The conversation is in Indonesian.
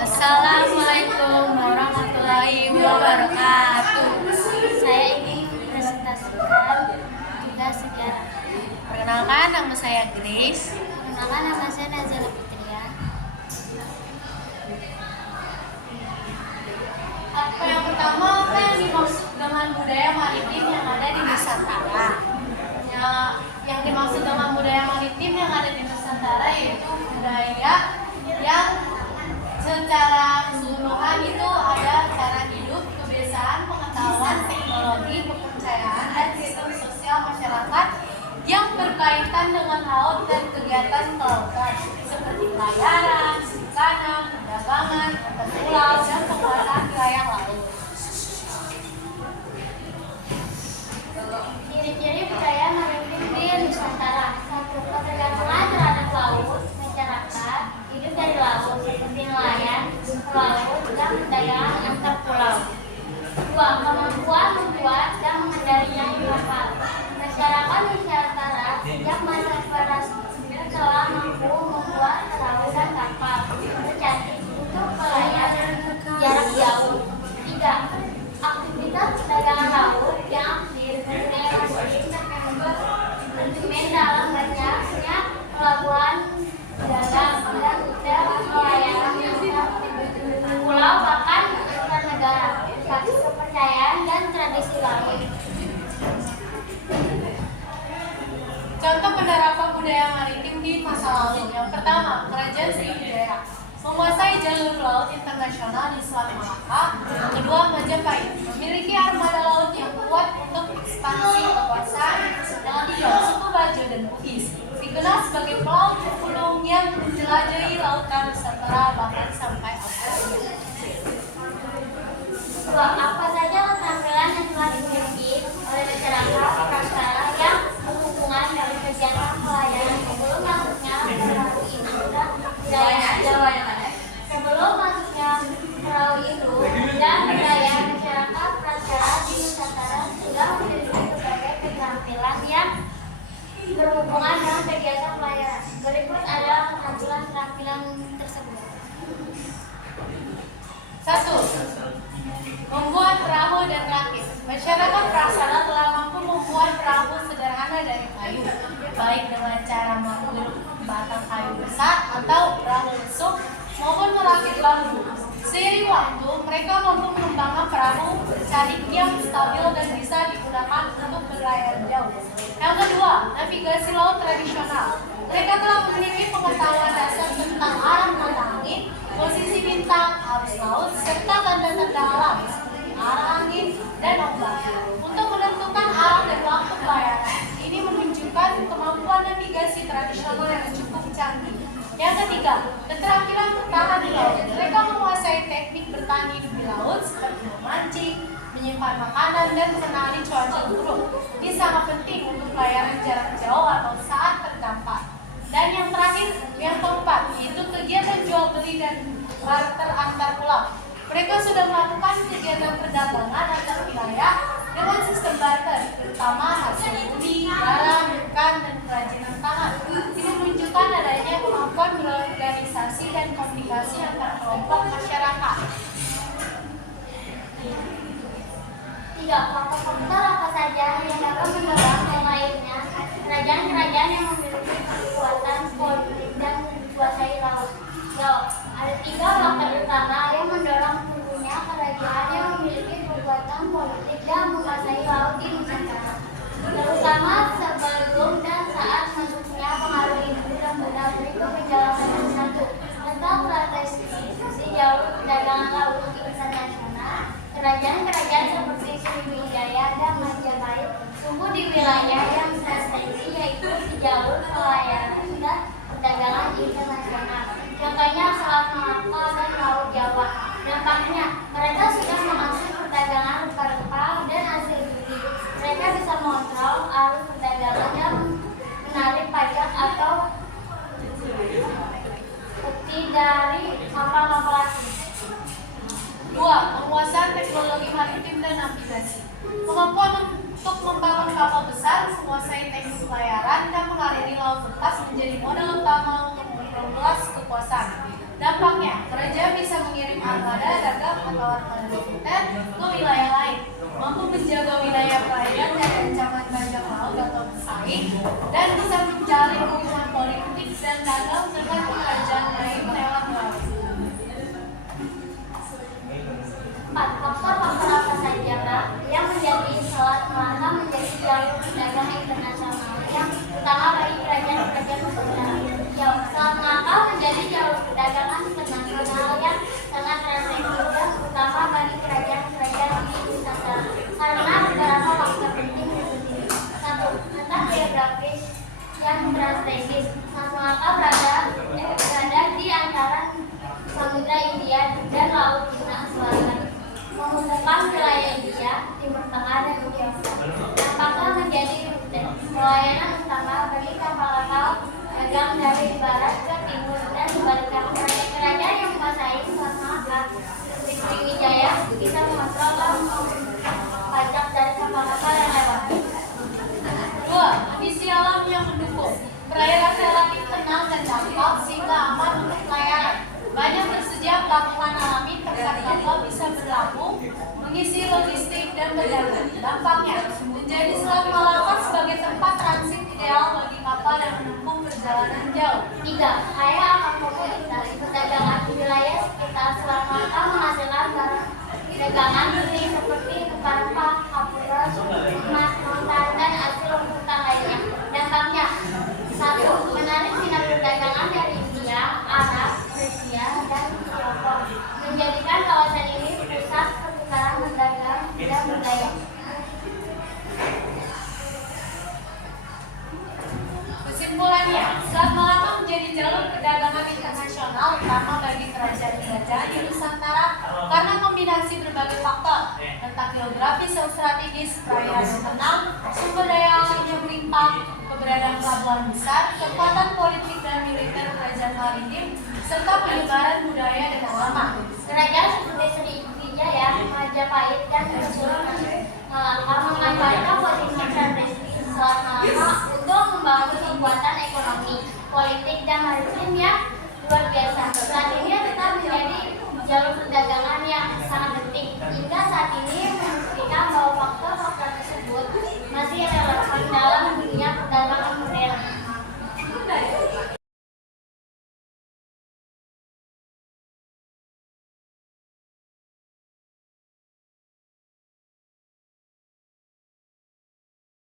Assalamualaikum warahmatullahi wabarakatuh. Saya ingin presentasikan tugas sejarah. Perkenalkan, nama saya Grace. Perkenalkan, nama saya Nazila Fitria. Yang pertama, apa yang dimaksud dengan budaya maritim yang ada di Nusantara? Yang dimaksud dengan budaya maritim yang ada di Nusantara yaitu budaya yang secara keseluruhan itu ada cara hidup, kebiasaan, pengetahuan, teknologi, kepercayaan, dan sistem sosial masyarakat yang berkaitan dengan laut dan kegiatan kelautan seperti pelayaran, perikanan, perdagangan, antar pulau, dan penguasaan wilayah laut. Ciri-ciri budaya maritim di Nusantara: 1. Ketergantungan terhadap laut. Masyarakat hidup dari laut seperti nelayan, pelaut, dan perdagangan antar pulau. 2. Kemampuan membuat dan mengendalikan kapal. Masyarakat Nusantara sejak masa prasejarah telah mampu membuat perahu dan kapal bercantik untuk pelayaran jarak jauh. 3. Aktivitas perdagangan laut yang aktif budaya maritim tercermin dalam banyaknya pelabuhan dagang dan hotel pelayaran antar pulau bahkan antar negara. 4. Kepercayaan dan tradisi laut. Contoh penerapan budaya maritim di masa lalu. Yang pertama, Kerajaan Sriwijaya menguasai jalur laut internasional di Selat Malaka. Yang kedua, Majapahit memiliki armada laut yang kuat untuk ekspansi kekuasaan dengan tujuan suku Bajo dan Bugis. Dikenal sebagai pelaut terpulung yang menjelajahi lautan Nusantara bahkan sampai Australia. 2. Apa saja keterampilan yang telah dimiliki oleh masyarakat Nusantara yang berhubungan dengan kegiatan pelayaran sebelum masuknya perahu induk dan budaya sebelum masuknya perahu induk dan budaya masyarakat Nusantara di Nusantara sudah memiliki berbagai keterampilan yang berhubungan dengan kegiatan pelayaran. Berikut adalah keterampilan tersebut. 1. Membuat perahu dan rakit. Masyarakat Prasana telah mampu membuat perahu sederhana dari kayu, baik dengan cara mengulur batang kayu besar atau perahu lesung maupun merakit bambu. Seiring waktu, mereka mampu mengembangkan perahu bercarik yang stabil dan bisa digunakan untuk berlayar jauh. Yang kedua, navigasi laut tradisional. Mereka telah memiliki pengetahuan dasar tentang arah mata angin, posisi bintang, arus laut, serta tanda-tanda alam seperti arah angin dan ombak untuk menentukan arah dan waktu pelayaran. Ini menunjukkan kemampuan navigasi tradisional yang cukup canggih. Yang ketiga, keterampilan bertahan di laut. Mereka menguasai teknik bertahan hidup di laut seperti memancing, menyimpan makanan, dan mengenali cuaca buruk. Ini sangat penting untuk pelayaran jarak jauh atau saat terdampak. Dan yang terakhir, yang keempat, yaitu kegiatan jual beli dan barter antar pulau. Mereka sudah melakukan kegiatan perdagangan antar wilayah dengan sistem barter, terutama hasil bumi, garam, ikan, dan kerajinan tangan. Ini menunjukkan adanya kemampuan berorganisasi dan komunikasi antar kelompok masyarakat. 3. Faktor-faktor apa saja yang dapat mendorong yang lainnya? Kerajaan-kerajaan yang memiliki kekuatan politik dan menguasai laut. Jawab. Ada 3 faktor utama yang mendorong tumbuhnya kerajaan yang memiliki kekuatan politik dan menguasai laut di Nusantara, terutama sebelum dan saat masuknya pengaruh Inggris dan Belanda. Berikut penjelasannya. 1. Tentang strategi jalur perdagangan laut internasional. Kerajaan-kerajaan seperti Sriwijaya dan Majapahit tumbuh di wilayah yang strategis, yaitu di jalur pelayaran dan perdagangan internasional. Contohnya Selat Malaka dan Laut Jawa. Dampaknya, mereka sudah mengatur perdagangan rempah-rempah dan hasil bumi. Mereka bisa mengontrol arus perdagangan dan menarik pajak atau upeti dari kapal-kapal asing. 2. Penguasaan teknologi maritim dan navigasi. Kemampuan untuk membangun kapal besar, menguasai teknik pelayaran, dan mengaliri laut lepas menjadi modal utama untuk memperluas kekuasaan. Dampaknya, kerajaan bisa mengirim armada dagang atau armada militer ke wilayah lain, mampu menjaga wilayah perairan dari ancaman bajak laut atau pesaing, dan bisa menjalin hubungan politik dan dagang dengan kerajaan lain lewat laut. 4. Faktor-faktor apa saja Kak yang menjadi Selat Melaka menjadi jalur perdagangan internasional yang utama bagi kerajaan-kerajaan Nusantara? Jawab. Selat Melaka menjadi jalur perdagangan internasional yang sangat strategis dan utama bagi kerajaan-kerajaan di Nusantara karena beberapa faktor penting berikut. 1. Letak geografis yang strategis. Selat Melaka berada di antara Samudra India dan Laut Cina Selatan, menghubungkan wilayah India, Timur Tengah, dan Tiongkok. Dampaknya menjadi rute pelayanan utama bagi kapal-kapal dagang dari barat ke timur dan sebaliknya. Kerajaan yang menguasai Selat Melaka seperti Sriwijaya bisa mengontrol pajak dari kapal-kapal yang lewat. 2. Kondisi alam yang mendukung. Perairan relatif tenang dan dangkal sehingga aman untuk pelayaran. Banyak tersedia pelabuhan alami tempat kapal bisa berlabuh, mengisi logistik dan berdagang. Dampaknya, menjadi Selat Malaka sebagai tempat transit ideal bagi kapal yang menempuh perjalanan jauh. 3. Kaya akan komoditas. Perdagangan di wilayah sekitar Selat Malaka menghasilkan barang dagangan penting seperti rempah-rempah, kapur, emas, montan, dan hasil rumputan lainnya. Dampaknya, 1. Menarik minat perdagangan dari India, Arab, Rusia, dan Tiongkok, menjadikan kawasan ini pusat pertukaran dagang dan budaya. Kesimpulannya, Selat Malaka menjadi jalur perdagangan internasional utama bagi kerajaan-kerajaan di Nusantara karena kombinasi berbagai faktor, letak geografis yang strategis, perairan yang tenang, sumber daya alam yang melimpah, keberadaan pelabuhan besar, kekuatan politik dan militer kerajaan maritim, serta penyebaran budaya dan agama. Kerajaan seperti Sriwijaya, Majapahit, dan Kesultanan Malaka memanfaatkan posisi strategis Selat Malaka untuk membangun kekuatan ekonomi, politik, dan maritim yang luar biasa. Saat ini tetap menjadi jalur perdagangan yang sangat penting. Hingga saat ini